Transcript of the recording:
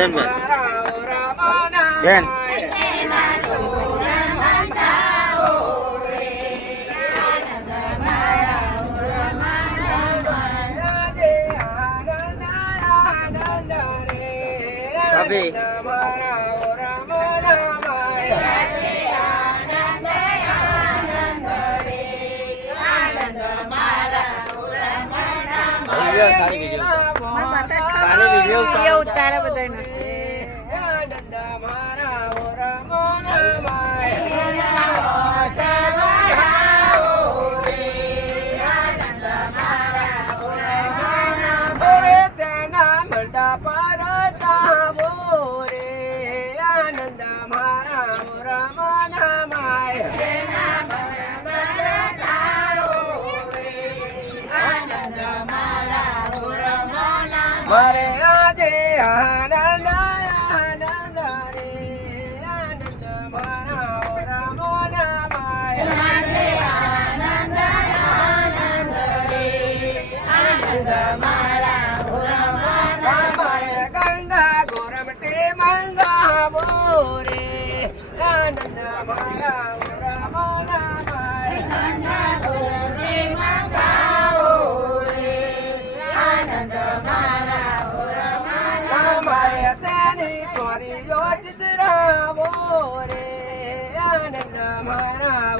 બેન બેન ભાભી વિડીયો ઉતારે બધાને મારે આજે આનંદ આનંદ રે આનંદ મારા રામો નામાય આજે આનંદ આનંદ રે આનંદ મારા રામો નામાય ગંગા ગોરમટે મંગા બોરે આનંદ મારા રામો નામાય ગંગા ગોરમટે મંગા બોરે આનંદ ચિતરાવો રે આનંદ મારા